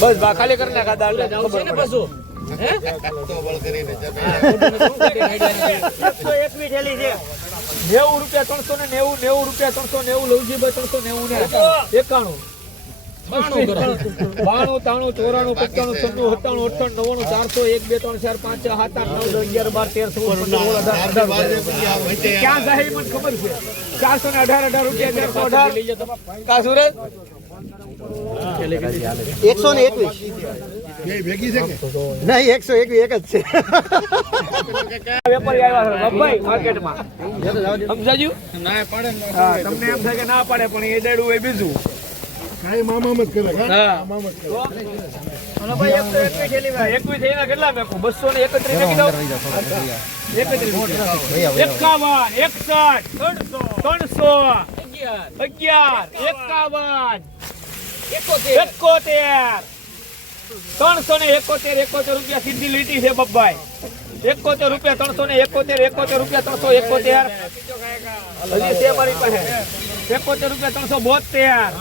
બસ બા ખાલી કરી નાખ દાળ. ખબર છે. નેવું રૂપિયા ત્રણસો ને નેવું નેવું રૂપિયા ત્રણસો નેવું લવજીભાઈ ત્રણસો નેવું ને. એકાણું. બાણું તાણું ચોરાણું પંચાણું છન્નું સત્તાણું અઠાણું નવ્વાણું ચારસો એક બે ત્રણ ચાર પાંચ છ સાત આઠ નવ દસ અગિયાર બાર તેર સોળ અઢાર અઢાર ક્યાં જાય મને ખબર છે. ચારસો ને અઢાર અઢાર રૂપિયા ચારસો અઢાર. કા સુરત? એકસો ને એકવીસ. નહીં એકસો એકવીસ એક જ છે. વેપારી આવ્યા છે બાપભાઈ માર્કેટમાં. સમજાયું? હા તમને એમ થાય કે ના પડે પણ એ દેડું એ બીજું. હા? અને ભાઈ એકસો એકવી ઠેલી ભાઈ એકવીસ થઈને કેટલા મેકું બસો ને એકત્રીસ મેકી દઉં એકત્રીસ એકાવન એકસઠ ત્રણસો. અગિયાર. એકાવન. એકોતેર. ત્રણસો ને એકોતેર એકોતેર રૂપિયા સીધી લીટી છે બબ્બાઈ. એકોતેર રૂપિયા ત્રણસો ને એકોતેર એકોતેર રૂપિયા ત્રણસો એકોતેર. હજી છે મારી પાસે. એકોતેર રૂપિયા ત્રણસો બોતેર.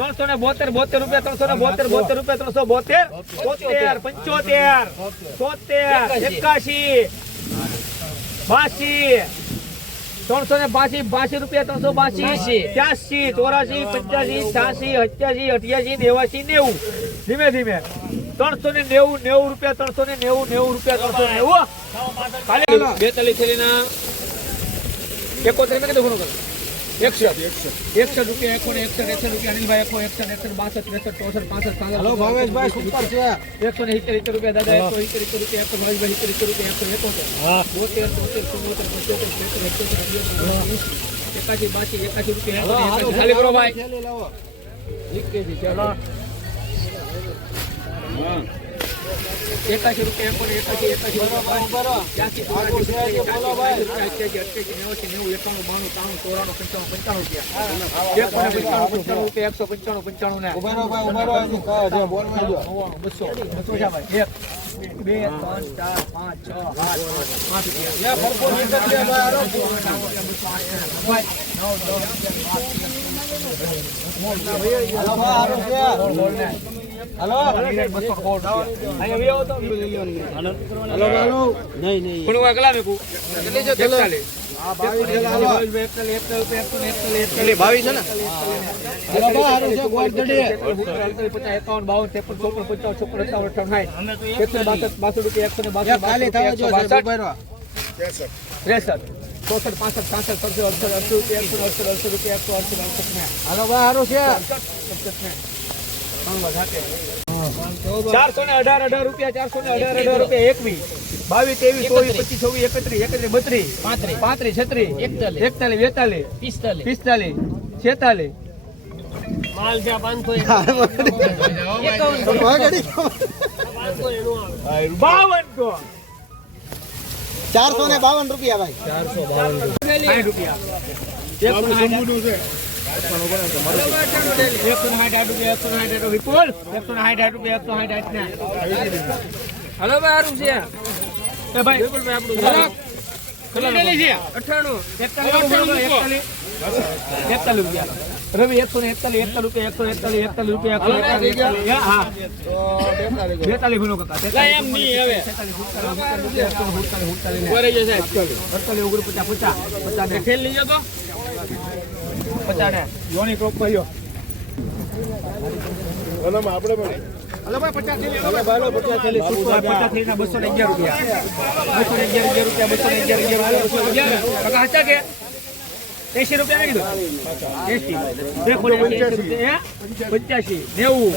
ત્રણસો ને બોતેર બોતેર રૂપિયા ત્રણસો ને બોતેર બોતેર રૂપિયા ત્રણસો બોતેર બોતેર પંચોતેર તોતેર એકાશી બાસી ત્રણસો ને બાસી બાસી રૂપિયા ત્રણસો બાસી ત્યાસી ચોરાસી પંચ્યાસી છ્યાસી અઠ્યાસી અઠ્યાસી નેવાસી નેવું. ધીમે ધીમે. ત્રણસો ને નેવું નેવું રૂપિયા ત્રણસો ને નેવું નેવું રૂપિયા ત્રણસો ને નેવું ખાલી બેતાલીસ થેલીના એકોતેર મેં કીધું ઘણું કરું એકસઠ એકસઠ રૂપિયા એકો ને એકસઠ એકસઠ રૂપિયા અનિલભાઈ એકો એકસઠ એકસઠ બાસઠ ત્રેસઠ ચોસઠ પાસઠ સાસઠ હલો ભાવેશભાઈ સુપર છે એકસો ને સિત્તેર સિત્તેર રૂપિયા દાદા એકસો સિત્તેર સિત્તેર રૂપિયા એકસો ભાવેશભાઈ સિત્તેર સિત્તેર રૂપિયા એકસો એકોતેર. બોતેર તોતેર ચુમ્મોતેર પંચોતેર અઠ્યોતેર અઠ્યોતેર એકાસી બાસી એકાસી રૂપિયા એકાસી. ખાલી કરો ભાઈ. થેલી લાવો. એકાસી ચાલો. એકાસી રૂપિયા એકો ને એકાસી એકાસી રૂપિયા પણ ચોરાસી પચાસી અઠ્યાસી અઠ્યાસી નેવું એકાણું બાણું ત્રાણું ચોરાણું પંચાણું પંચાણું રૂપિયા એકસો પંચાણું પંચાણું રૂપિયા એકસો પંચાણું પંચાણું ને ભાઈ ઊભા રહો હજી કહો, જે બોલવા દો. નવ્વાણું, બસો બસો એક બે ત્રણ ચાર પાંચ છ સાત પાંચ હાલો. હાલો નહીં નહીં પણ કેટલી છે. હા છે ને હાલો છે ખાલી થવા જો ચોસઠ, પાસઠ, સાસઠ, સડસઠ, અડસઠ, અડસઠ રૂપિયા, એકસો અડસઠ, અડસઠ રૂપિયા, એકસો અડસઠ, અડસઠ ને હાલો ભાઈ હાલો છે ચારસો ને અઢાર અઢાર રૂપિયા ચારસો ને અઢાર અઢાર રૂપિયા એકવીસ. બાવીસ ત્રેવીસ ચોવીસ પચીસ છવ્વીસ એકત્રીસ એકત્રીસ બત્રીસ. પાંત્રીસ. છત્રીસ. એકતાલીસ. એકતાલીસ બેતાલીસ. પિસ્તાલીસ. પિસ્તાલીસ. છેતાલીસ. માલ છે પાંચસો બાવન કો ચારસો ને બાવન રૂપિયા ભાઈ. ચારસો રૂપિયા. હલો ભાઈ છે એ ભાઈ આપણું એકતાલીસ એકતાલીસ રૂપિયા રવિ એકસો ને એકતાલીસ એકતાલીસ રૂપિયા એકસો એકતાલીસ એકતાલીસ રૂપિયા બેતાલીસ ગુનો કાકા અડતાલીસ ઓગણપચાસ પચાસ પચાસ પચાસ ને યોની ક્રોપ કર્યો હલો ભાઈ પચાસ થેલી, હલો ભાઈ, પચાસ થેલી, છૂટું પચાસ થેલીના બસો ને અગિયાર રૂપિયા બસો ને અગિયાર અગિયાર રૂપિયા બસો ને અગિયાર અગિયાર બસો અગિયાર કાકા હાચા કે એસી રૂપિયા કીધું એસી? પંચ્યાસી નેવું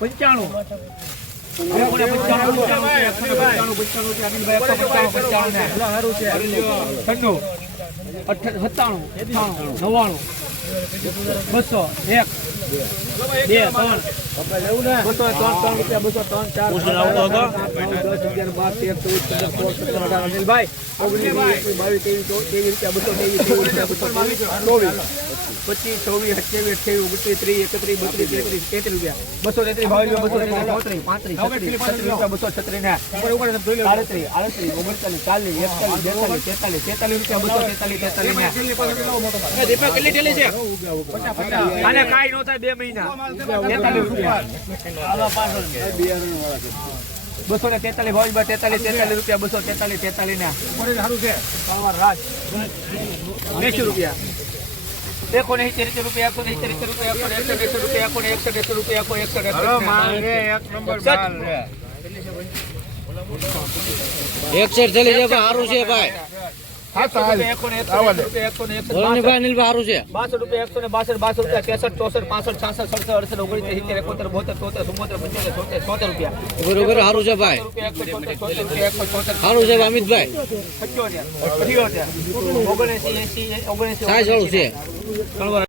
પંચાણું સત્તાણું નવ્વાણું બસો એક બે ત્રણ ત્રણ ત્રણ બસો ત્રણ ચાર અગિયાર બાર તેર ચૌદ અનિલભાઈ ચોવીસ અઠ્યાવીસ અઠ્યાવીસ ઓગણત્રીસ ત્રીસ એકત્રીસ બત્રીસ તેત્રીસ તેત્રીસ રૂપિયા. બસો તેત્રીસ બાવીસ બસો ચોત્રીસ પાંત્રીસ છત્રીસ છત્રીસ રૂપિયા બસો છત્રીસ ને આડત્રીસ આડત્રીસ ઓગણચાલીસ ચાલીસ એકતાલીસ બેતાલીસ તેતાલીસ તેતાલીસ રૂપિયા બસો તેતાલીસ તેતાલીસ ને. કેટલી ઠેલી છે? આને કાંઈ નો થાય બે મહિના. તેતાલીસ રૂપિયા. બસો ને તેતાલીસ ભાવ તેતાલીસ તેતાલીસ રૂપિયા બસો તેતાલીસ તેતાલીસ ના. સારું છે. રાજ. એસી રૂપિયા. એકસો ને સિત્તેર રૂપિયા એકસો ને સિત્તેર રૂપિયા એકો ને એકસો એકસો રૂપિયા એકો ને એકસો એકસો રૂપિયા એકસો એકસો ભાઈ ને એકસો રૂપિયા એકો ને એકસો બોલો ને સારું છે બાસઠ બરોબર સારું છે. ભાઈ. સારું છે ભાઈ અમિતભાઈ. અઠ્યોતેર સારું છે.